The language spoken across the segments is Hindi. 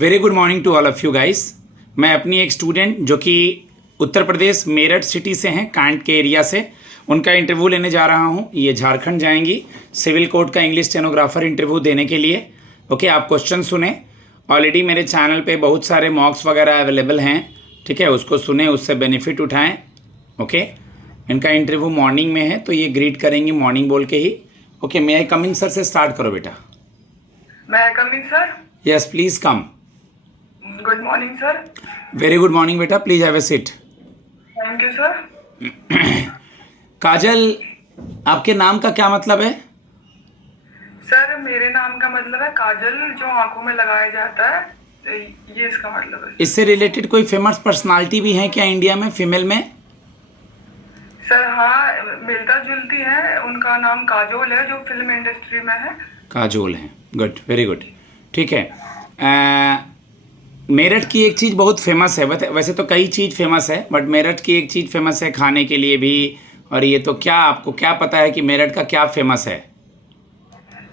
Very good morning to all of you guys. मैं अपनी एक स्टूडेंट जो कि उत्तर प्रदेश मेरठ सिटी से हैं, कांट के एरिया से, उनका इंटरव्यू लेने जा रहा हूं। ये झारखंड जाएंगी सिविल कोड का इंग्लिश स्टेनोग्राफर इंटरव्यू देने के लिए। ओके, आप क्वेश्चन सुने। ऑलरेडी मेरे चैनल पे बहुत सारे मॉक्स वगैरह अवेलेबल हैं, ठीक है, उसको सुने, उससे बेनिफिट उठाएं। ओके, इनका इंटरव्यू मॉर्निंग में है तो ये ग्रीट करेंगी मॉर्निंग बोल के ही। Okay, may I come in sir से स्टार्ट करो बेटा। May I come in, sir? Yes please come. Good morning, sir. Very good morning बेटा, please have a seat. Thank you, sir. Kajal, आपके नाम का क्या मतलब है? सर, मेरे नाम का मतलब है काजल, जो आंखों में लगाया जाता है, तो ये इसका मतलब है। इससे रिलेटेड कोई फेमस पर्सनालिटी भी है क्या इंडिया में फीमेल में? सर हाँ, मिलता जुलती है। उनका नाम काजोल है, जो फिल्म इंडस्ट्री में है। काजोल हैं, गुड, वेरी गुड, ठीक है। मेरठ की एक चीज़ बहुत फेमस है, वैसे तो कई चीज़ फेमस है, बट मेरठ की एक चीज़ फेमस है खाने के लिए भी। और ये तो क्या आपको क्या पता है कि मेरठ का क्या फेमस है?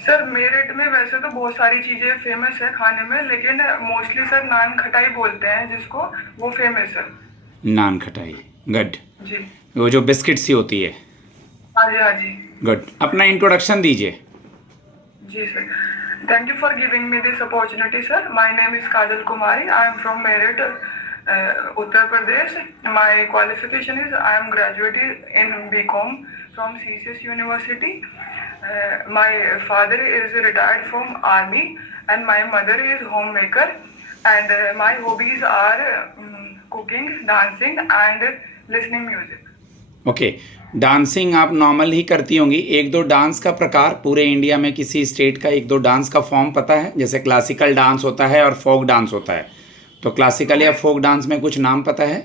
सर, मेरठ में वैसे तो बहुत सारी चीजें फेमस है खाने में, लेकिन मोस्टली सर नान खटाई बोलते हैं जिसको, वो फेमस है। नान खटाई, गुड। जी वो जो बिस्किट सी होती है। हाँ जी, हाँ जी। गुड, अपना इंट्रोडक्शन दीजिए। जी sir. Thank you for giving me this opportunity, sir. My name is Kajal Kumari. I am from Meerut, Uttar Pradesh. My qualification is I am graduated in BCom from CSS University. My father is retired from army and my mother is homemaker. And my hobbies are cooking, dancing and listening music. Okay, dancing आप नॉर्मल ही करती होंगी। एक दो डांस का प्रकार पूरे इंडिया में किसी स्टेट का एक दो डांस का फॉर्म पता है? जैसे क्लासिकल डांस होता है और फोक डांस होता है, तो क्लासिकल या फोक डांस में कुछ नाम पता है?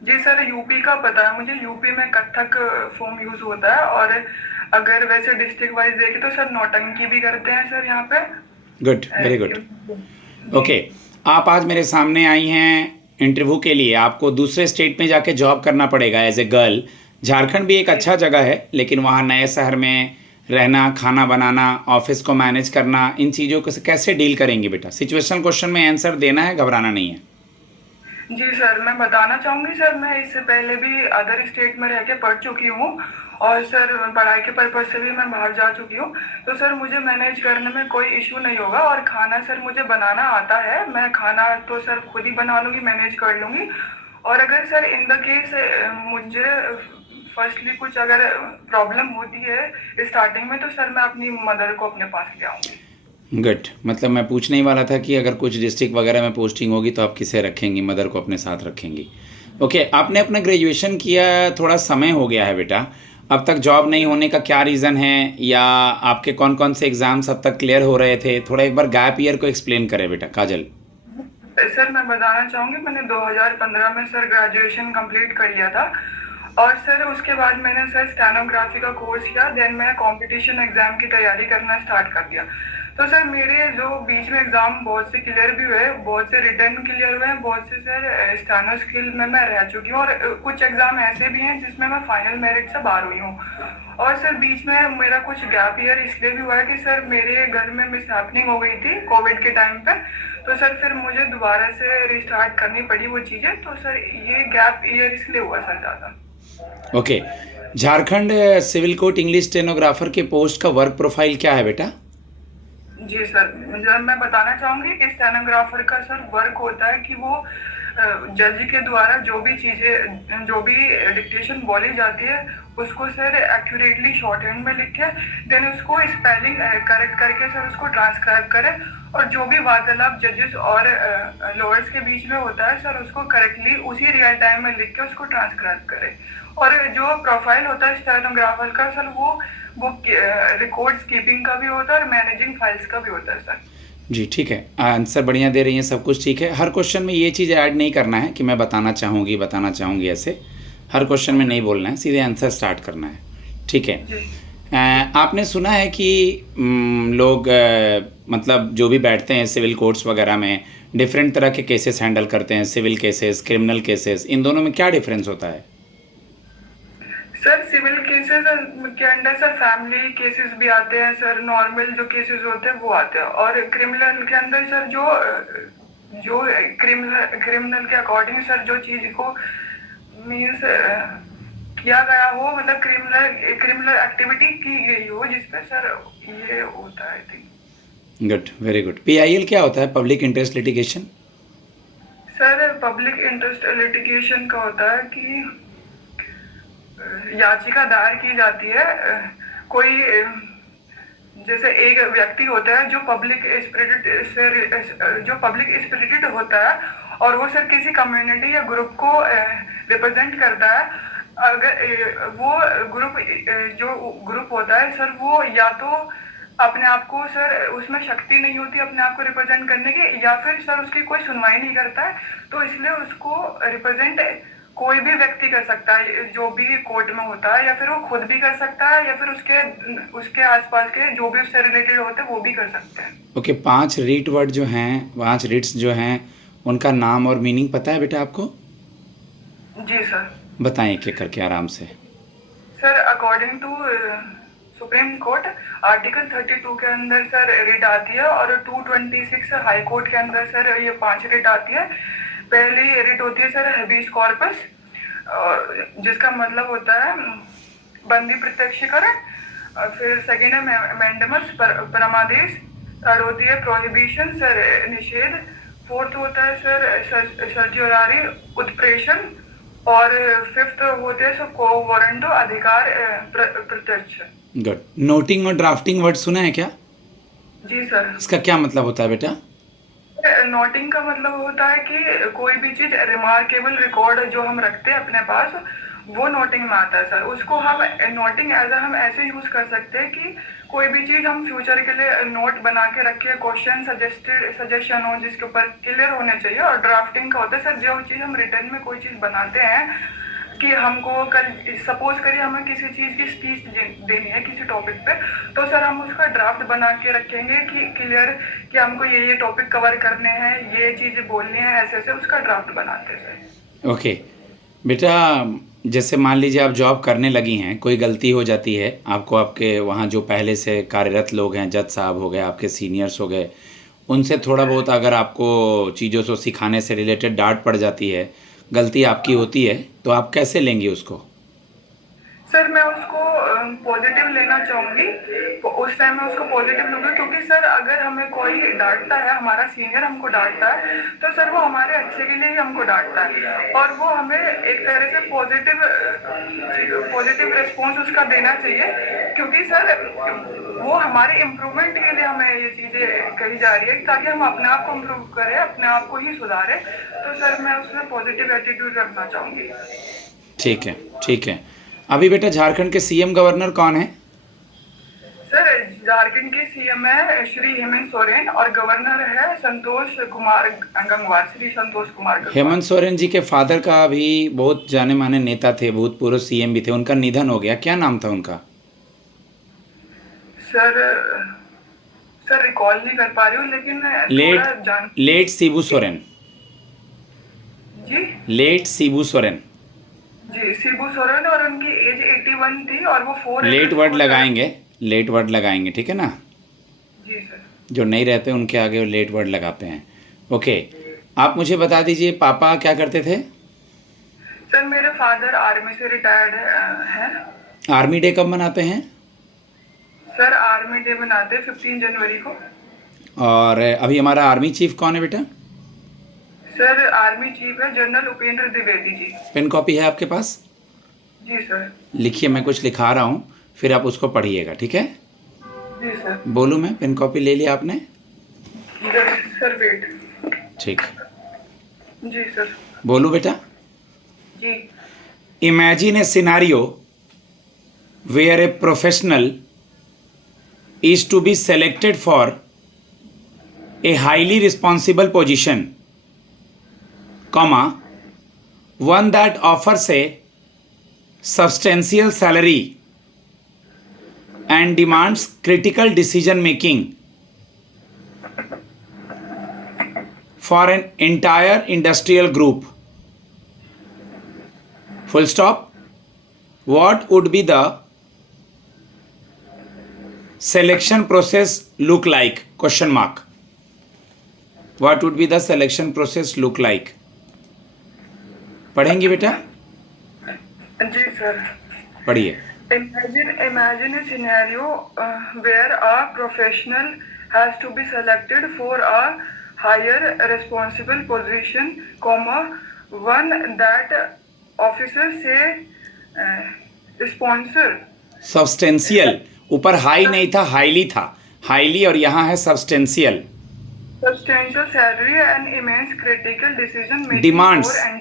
जी सर, यूपी का पता है मुझे। यूपी में कथक फॉर्म यूज होता है, और अगर वैसे डिस्ट्रिक्ट वाइज देखे तो सर नौटंकी भी करते हैं सर यहाँ पे। Good, very good. ओके, आप आज मेरे सामने आई हैं इंटरव्यू के लिए। आपको दूसरे स्टेट में जाके जॉब करना पड़ेगा एज ए गर्ल। झारखंड भी एक अच्छा जगह है, लेकिन वहाँ नए शहर में रहना, खाना बनाना, ऑफिस को मैनेज करना, इन चीज़ों को कैसे डील करेंगे बेटा? सिचुएशनल क्वेश्चन में आंसर देना है, घबराना नहीं है। जी सर, मैं बताना चाहूंगी सर, मैं इससे पहले भी अदर स्टेट में रह के पढ़ चुकी हूँ, और सर पढ़ाई के पर्पज से भी मैं बाहर जा चुकी हूँ। तो सर मुझे मैनेज करने में कोई इशू नहीं होगा, और खाना सर मुझे बनाना आता है। मैं खाना तो सर खुद ही बना लूँगी, मैनेज कर लूँगी। और अगर सर इन द केस मुझे फर्स्टली कुछ अगर प्रॉब्लम होती है स्टार्टिंग में, तो सर मैं अपनी मदर को अपने पास ले आऊँगी। गुड, मतलब मैं पूछने ही वाला था कि अगर कुछ डिस्ट्रिक्ट वगैरह में पोस्टिंग होगी तो आप किसे रखेंगी? मदर को अपने साथ रखेंगी। ओके, आपने अपना ग्रेजुएशन किया, थोड़ा समय हो गया है बेटा, अब तक जॉब नहीं होने का क्या रीज़न है, या आपके कौन कौन से एग्ज़ाम्स अब तक क्लियर हो रहे थे? थोड़ा एक बार गैप ईयर को एक्सप्लेन करें बेटा काजल। सर मैं बताना चाहूँगी, मैंने 2015 में सर ग्रेजुएशन कंप्लीट कर लिया था, और सर उसके बाद मैंने सर स्टेनोग्राफी का कोर्स किया। देन मैं कंपटीशन एग्जाम की तैयारी करना स्टार्ट कर दिया। तो सर मेरे जो बीच में एग्जाम बहुत से क्लियर भी हुए, बहुत से रिटर्न क्लियर हुए हैं, बहुत से सर स्टेनो स्किल में मैं रह चुकी हूँ, और कुछ एग्जाम ऐसे भी हैं जिसमें मैं फाइनल मेरिट से बाहर हुई हूँ। और सर बीच में मेरा कुछ गैप ईयर इसलिए भी हुआ है कि सर मेरे घर में मिसहैपनिंग हो गई थी कोविड के टाइम पे। तो सर फिर मुझे दोबारा से रिस्टार्ट करनी पड़ी वो चीज़ें। तो सर ये गैप ईयर इसलिए हुआ सर ज़्यादा। Okay, Jharkhand civil court English stenographer के पोस्ट का वर्क प्रोफाइल क्या है बेटा? जी सर, मैं बताना चाहूंगी कि स्टेनोग्राफर का सर वर्क होता है कि वो जज के द्वारा जो भी चीज़ें, जो भी डिक्टेशन बोली जाती है, उसको सर एक्यूरेटली शॉर्ट हैंड में लिखे, देन उसको स्पेलिंग करेक्ट करके सर उसको ट्रांसक्राइब करे, और जो भी वार्तालाप जजेस और लोअर्स के बीच में होता है सर उसको करेक्टली उसी रियल टाइम में लिख के उसको ट्रांसक्राइब करे। और जो प्रोफाइल होता है स्टेनोग्राफर का सर, वो रिकॉर्ड्स कीपिंग का भी होता है और मैनेजिंग फाइल्स का भी होता है सर। जी ठीक है, आंसर बढ़िया दे रही हैं, सब कुछ ठीक है। हर क्वेश्चन में ये चीज़ ऐड नहीं करना है कि मैं बताना चाहूँगी, ऐसे हर क्वेश्चन में नहीं बोलना है, सीधे आंसर स्टार्ट करना है, ठीक है। आपने सुना है कि लोग मतलब जो भी बैठते हैं सिविल कोर्ट्स वगैरह में, डिफरेंट तरह के केसेस हैंडल करते हैं, सिविल केसेस, क्रिमिनल केसेस, इन दोनों में क्या डिफरेंस होता है? सर सिविल केसेस के अंडर सर फैमिली केसेस भी आते हैं सर, नॉर्मल जो केसेस होते हैं वो आते हैं, और क्रिमिनल के अंदर सर जो जो क्रिमिनल के अकॉर्डिंग सर जो चीज को मीन्स किया गया हो, मतलब क्रिमिनल क्रिमिनल एक्टिविटी की गई हो जिसपे सर ये होता है I think. Good, very good. PIL क्या होता है? Public interest litigation. Sir public interest litigation का होता है कि याचिका दायर की जाती है, कोई जैसे एक व्यक्ति होता है जो पब्लिक स्पिरिटेड होता है और वो सर किसी कम्युनिटी या ग्रुप को रिप्रेजेंट करता है। अगर वो ग्रुप जो ग्रुप होता है सर वो या तो अपने आप को सर उसमें शक्ति नहीं होती अपने आप को रिप्रेजेंट करने की, या फिर सर उसकी कोई सुनवाई नहीं करता है, तो इसलिए उसको रिप्रेजेंट कोई भी व्यक्ति कर सकता है जो भी कोर्ट में होता है, या फिर वो खुद भी कर सकता है, या फिर उसके आसपास के जो भी उससे रिलेटेड होते हैं वो भी कर सकते हैं। ओके, 5 रीट वर्ड जो हैं, 5 रीट्स जो हैं, उनका नाम और मीनिंग पता है बेटा आपको? जी सर। बताएं एक एक करके आराम से। Sir according to Supreme Court article 32 के अंदर सर रिट आती है, और 226 हाई कोर्ट के अंदर सर ये 5 रिट आती है। पहली रिट होती है सर हैबीस कॉर्पस, जिसका मतलब होता है बंदी प्रत्यक्षीकरण। फिर सेकेंड है मैंडेमस परमादेश। थर्ड होती है प्रोहिबिशन सर निषेध। फोर्थ होता है सर सर्टियोरारी उत्प्रेषण। और फिफ्थ होते हैं सर को वारंटो अधिकार प्रत्यक्ष। गुड। नोटिंग और ड्राफ्टिंग वर्ड सुना है क्या? जी सर। इसका क्या मतलब होता है बेटा? नोटिंग का मतलब होता है कि कोई भी चीज रिमार्केबल रिकॉर्ड जो हम रखते हैं अपने पास वो नोटिंग में आता है सर। उसको हम नोटिंग एज हम ऐसे यूज कर सकते हैं कि कोई भी चीज हम फ्यूचर के लिए नोट बना के रखे, क्वेश्चन सजेशन हो जिसके ऊपर क्लियर होने चाहिए। और ड्राफ्टिंग का होता है सर जो चीज हम रिटर्न में कोई चीज बनाते हैं कि हमको कल सपोज करिए हमें किसी चीज की स्पीच देनी है किसी टॉपिक पे, तो सर हम उसका ड्राफ्ट बना के रखेंगे कि क्लियर कि हमको ये टॉपिक कवर करने हैं, ये चीजें बोलनी है, ऐसे ऐसे उसका ड्राफ्ट बनाते हैं सर। ओके बेटा, जैसे मान लीजिए आप जॉब करने लगी हैं, कोई गलती हो जाती है आपको, आपके वहाँ जो पहले से कार्यरत लोग हैं, जज साहब हो गए, आपके सीनियर्स हो गए, उनसे थोड़ा बहुत अगर आपको चीज़ों को सिखाने से रिलेटेड डांट पड़ जाती है, गलती आपकी होती है, तो आप कैसे लेंगी उसको? सर मैं उसको पॉजिटिव लेना चाहूंगी। उस टाइम में उसको पॉजिटिव लूंगी, क्योंकि सर अगर हमें कोई डांटता है, हमारा सीनियर हमको डांटता है, तो सर वो हमारे अच्छे के लिए ही हमको डांटता है, और वो हमें एक तरह से पॉजिटिव रिस्पॉन्स उसका देना चाहिए, क्योंकि सर वो हमारे इम्प्रूवमेंट के लिए हमें ये चीजें कही जा रही है ताकि हम अपने आप को इम्प्रूव करें, अपने आप को ही सुधारें। तो सर मैं उसमें पॉजिटिव एटीट्यूड रखना चाहूंगी। ठीक है, ठीक है। अभी बेटा झारखंड के CM गवर्नर कौन है? सर झारखंड के सीएम है श्री हेमंत सोरेन, और गवर्नर है संतोष कुमार गंगवार, श्री संतोष कुमार गंगवार। हेमंत सोरेन जी के फादर का भी बहुत जाने माने नेता थे, भूतपूर्व CM भी थे, उनका निधन हो गया, क्या नाम था उनका? सर रिकॉल नहीं कर पा रही हूँ, लेकिन थोड़ा लेट शिबू सोरेन। जी लेट शिबू सोरेन। जी शिबू सोरेन, और उनकी एज 81 थी, और वो 4 लेट वर्ड लगाएंगे, लेट वर्ड लगाएंगे, ठीक है ना? जी सर। जो नहीं रहते उनके आगे वो लेट वर्ड लगाते हैं। ओके, आप मुझे बता दीजिए पापा क्या करते थे? सर मेरे फादर आर्मी से रिटायर्ड हैं। आर्मी डे कब मनाते हैं? सर आर्मी डे मनाते हैं 15 जनवरी को। और अभी हमारा आर्मी चीफ कौन है बेटा? सर आर्मी चीफ है general Upendra Dwivedi ji. Pen copy है आपके पास? जी सर। लिखिए, मैं कुछ लिखा रहा हूँ, फिर आप उसको पढ़िएगा, ठीक है? जी सर। बोलूँ मैं? पेन कॉपी ले लिया आपने? Sir wait. ठीक, जी सर। बोलूँ बेटा? जी। Imagine a scenario where a professional is to be selected for a highly responsible position, comma, one that offers a substantial salary and demands critical decision making for an entire industrial group. Full stop. what would be the selection process look like? Question mark. What would be the selection process look like? पढ़ेंगी बेटा? जी सर। पढ़िए। Imagine a scenario where a professional has to be selected for a higher responsible position, one that officers say sponsor. Substantial. ऊपर हाई नहीं था, हाईली था। हाईली और यहाँ है substantial. Substantial salary and immense critical decision making demands for and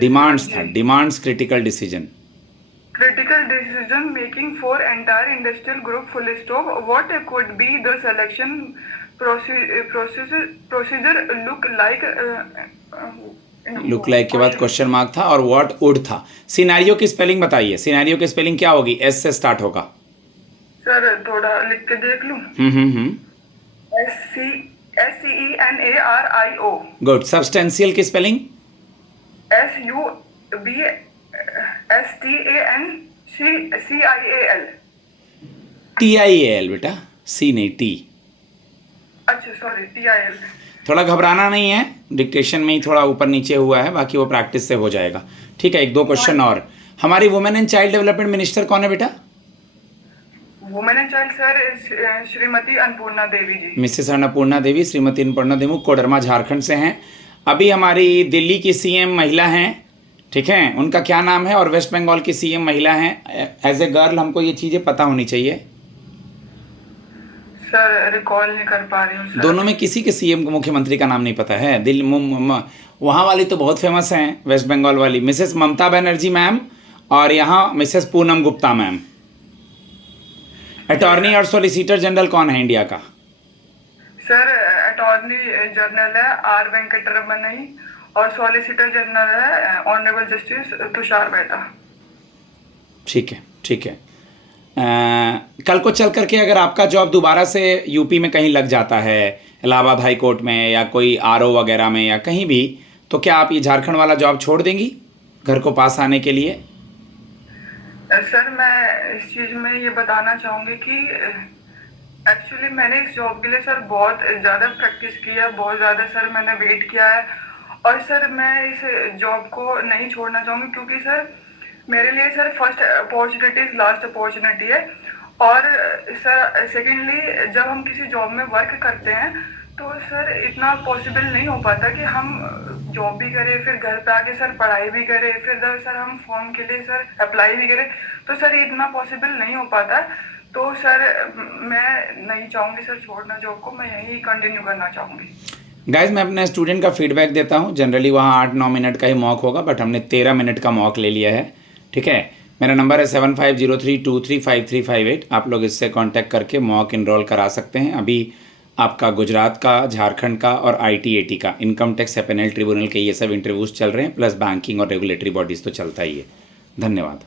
demands था, demands critical decision. critical decision making for entire industrial group full stop. What could be the selection procedure look like? Look like के बाद क्वेश्चन मार्क था और व्हाट वुड था। सिनेरियो की स्पेलिंग बताइए। सिनेरियो की स्पेलिंग क्या होगी? एस से स्टार्ट होगा। सर थोड़ा लिख के देख लूं। SCENARIO। गुड। सब्सटेंशियल की स्पेलिंग? SUBSTANCIAL। TIAL बेटा, सी नहीं टी। अच्छा सॉरी, TIL। थोड़ा घबराना नहीं है, डिक्टेशन में ही थोड़ा ऊपर नीचे हुआ है, बाकी वो प्रैक्टिस से हो जाएगा। ठीक है, एक दो क्वेश्चन और। हमारी women and child development minister कौन है बेटा? Women and child sir Shrimati Annapurna Devi ji. Mrs Annapurna Devi, Shrimati Annapurna Devi Koderma Jharkhand से हैं। अभी हमारी दिल्ली की सीएम महिला हैं, ठीक है, उनका क्या नाम है? और वेस्ट बंगाल की सीएम महिला हैं। एज ए गर्ल हमको ये चीज़ें पता होनी चाहिए। सर रिकॉल नहीं कर पा रही हूँ सर। दोनों में किसी के सीएम को मुख्यमंत्री का नाम नहीं पता है? वहाँ वाली तो बहुत फेमस हैं, वेस्ट बंगाल वाली मिसेस ममता बनर्जी मैम, और यहाँ Mrs Poonam Gupta ma'am. Attorney और सॉलिसिटर जनरल कौन है इंडिया का? सर अटॉर्नी जनरल है आर वेंकटरमणई और सॉलिसिटर जनरल है ऑनरेबल जस्टिस तुषार मेहता। ठीक है, ठीक है। कल को चल करके अगर आपका जॉब दोबारा से यूपी में कहीं लग जाता है, इलाहाबाद हाई कोर्ट में या कोई आरओ वगैरह में या कहीं भी, तो क्या आप ये झारखंड वाला जॉब छोड़ देंगी घर को पास आने के लिए? सर मैं इस चीज़ में ये बताना चाहूँगी कि एक्चुअली मैंने इस जॉब के लिए सर बहुत ज़्यादा प्रैक्टिस की है, बहुत ज़्यादा सर मैंने वेट किया है, और सर मैं इस जॉब को नहीं छोड़ना चाहूँगी क्योंकि सर मेरे लिए sir first opportunity is last opportunity है। और सर सेकेंडली जब हम किसी जॉब में वर्क करते हैं तो सर इतना पॉसिबल नहीं हो पाता कि हम जॉब भी करें, फिर घर पे आके सर पढ़ाई भी करें, फिर सर हम फॉर्म के लिए सर अप्लाई भी करें, तो सर इतना पॉसिबल नहीं हो पाता। तो सर मैं नहीं चाहूँगी सर छोड़ना जॉब को, मैं यही कंटिन्यू करना चाहूँगी। गाइज मैं अपने स्टूडेंट का फीडबैक देता हूँ। जनरली वहाँ 8-9 मिनट का ही मॉक होगा, बट हमने 13 मिनट का मॉक ले लिया है। ठीक है, मेरा नंबर है 7503235358। आप लोग इससे कांटेक्ट करके मॉक इनरोल करा सकते हैं। अभी आपका गुजरात का, झारखंड का और ITAT का, इनकम टैक्स एपेनल ट्रिब्यूनल के ये सब इंटरव्यूज़ चल रहे हैं, प्लस बैंकिंग और रेगुलेटरी बॉडीज़ तो चलता ही है। धन्यवाद।